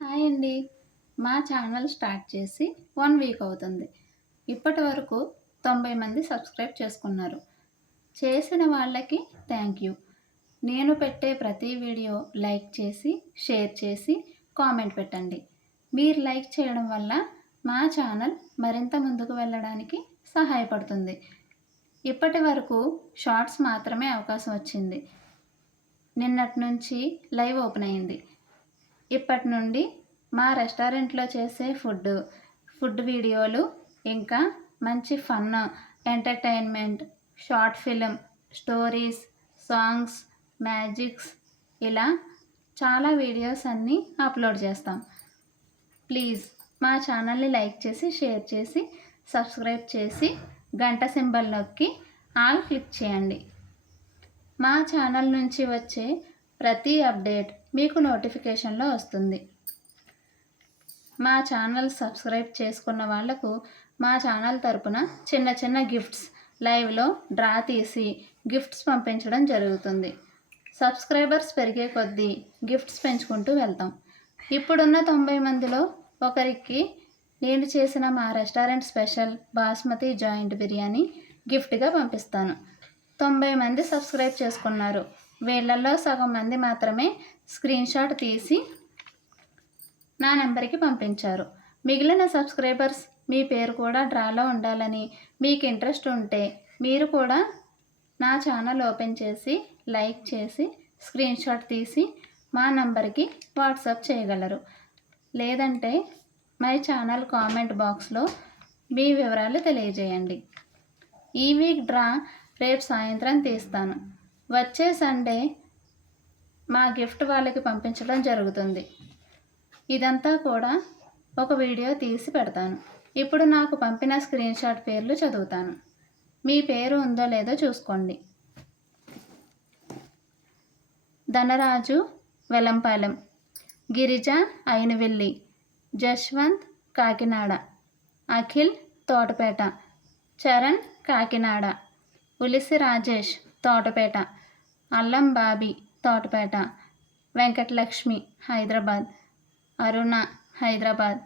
Hi అండి. మా channel start చేసి 1 వీక్ అవుతుంది. ఇప్పటి వరకు 90 మంది సబ్స్క్రైబ్ చేసుకున్నారు. చేసిన వాళ్ళకి థ్యాంక్ యూ. నేను పెట్టే ప్రతి వీడియో లైక్ చేసి, షేర్ చేసి, కామెంట్ పెట్టండి. మీరు లైక్ చేయడం వల్ల మా ఛానల్ మరింత ముందుకు వెళ్ళడానికి సహాయపడుతుంది. ఇప్పటి వరకు షార్ట్స్ మాత్రమే అవకాశం వచ్చింది. నిన్నటి నుంచి లైవ్ ఓపెన్ అయింది. ఇప్పటి నుండి మా రెస్టారెంట్లో చేసే ఫుడ్ వీడియోలు, ఇంకా మంచి fun, entertainment, short film, stories, songs, magics ఇలా చాలా వీడియోస్ అన్నీ అప్లోడ్ చేస్తాం. ప్లీజ్ మా ఛానల్ని లైక్ చేసి, షేర్ చేసి, సబ్స్క్రైబ్ చేసి, గంట సింబల్ నొక్కి ఆల్ క్లిక్ చేయండి. మా ఛానల్ నుంచి వచ్చే ప్రతి అప్డేట్ మీకు నోటిఫికేషన్లో వస్తుంది. మా ఛానల్ సబ్స్క్రైబ్ చేసుకున్న వాళ్లకు మా ఛానల్ తరపున చిన్న చిన్న గిఫ్ట్స్ లైవ్లో డ్రా తీసి గిఫ్ట్స్ పంపించడం జరుగుతుంది. సబ్స్క్రైబర్స్ పెరిగే కొద్దీ గిఫ్ట్స్ పెంచుకుంటూ వెళ్తాం. ఇప్పుడున్న 90 మందిలో ఒకరికి నేను చేసిన మా restaurant special basmati joint biryani గిఫ్ట్గా పంపిస్తాను. 90 మంది సబ్స్క్రైబ్ చేసుకున్నారు. వీళ్ళల్లో సగం మంది మాత్రమే స్క్రీన్ షాట్ తీసి నా నెంబర్కి పంపించారు. మిగిలిన సబ్స్క్రైబర్స్ మీ పేరు కూడా డ్రాలో ఉండాలని మీకు ఇంట్రెస్ట్ ఉంటే మీరు కూడా నా ఛానల్ ఓపెన్ చేసి, లైక్ చేసి, స్క్రీన్ షాట్ తీసి మా నంబర్కి వాట్సాప్ చేయగలరు. లేదంటే మై ఛానల్ కామెంట్ బాక్స్లో మీ వివరాలు తెలియజేయండి. ఈ వీక్ డ్రా రేపు సాయంత్రం తీస్తాను. వచ్చే సండే మా గిఫ్ట్ వాళ్ళకి పంపించడం జరుగుతుంది. ఇదంతా కూడా ఒక వీడియో తీసి పెడతాను. ఇప్పుడు నాకు పంపిన స్క్రీన్ షాట్ పేర్లు చదువుతాను. మీ పేరు ఉందో లేదో చూసుకోండి. ధనరాజు వెలంపాలెం, గిరిజ అయినవిల్లి, జశ్వంత్ కాకినాడ, అఖిల్ తోటపేట, చరణ్ కాకినాడ, ఉలిసి రాజేష్ తోటపేట, అల్లం బాబీ తోటపేట, వెంకటలక్ష్మి హైదరాబాద్, అరుణ హైదరాబాద్,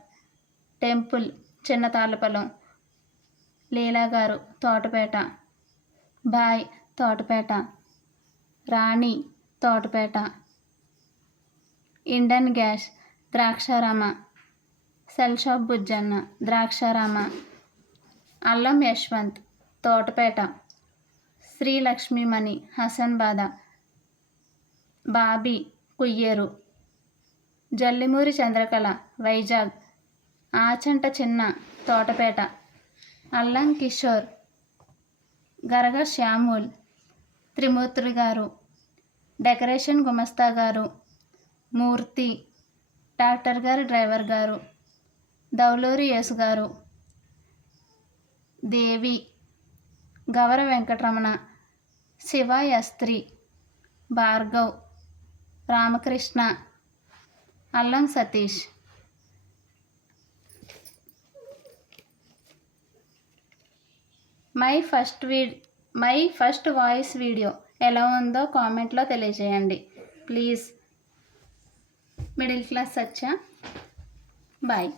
టెంపుల్ చిన్నతాళ్ళపల్లం, లీలా గారు తోటపేట, బాయ్ Thotapeta, Rani Thotapeta, Indane gas Draksharama, cell shop Bujjanna Draksharama, Allam Yashwant Thotapeta, శ్రీలక్ష్మీమణి హసన్బాద, Bobby Kuyyeru, జల్లిమూరి Chandrakala Vizag, Achanta చిన్న తోటపేట, అల్లం కిషోర్, గరగ శ్యామూల్, త్రిమూర్తులు గారు, డెకరేషన్ గుమస్తా గారు, మూర్తి, డాక్టర్ గారు డ్రైవర్ గారు, దౌలూరి యేసు గారు, దేవి, Gavara Venkataramana, Shiva యస్త్రి, Bhargav, Ramakrishna, Allam Satish. My first voice video ఎలా ఉందో కామెంట్లో తెలియజేయండి. ప్లీజ్. మిడిల్ క్లాస్ సచ్చా. బాయ్.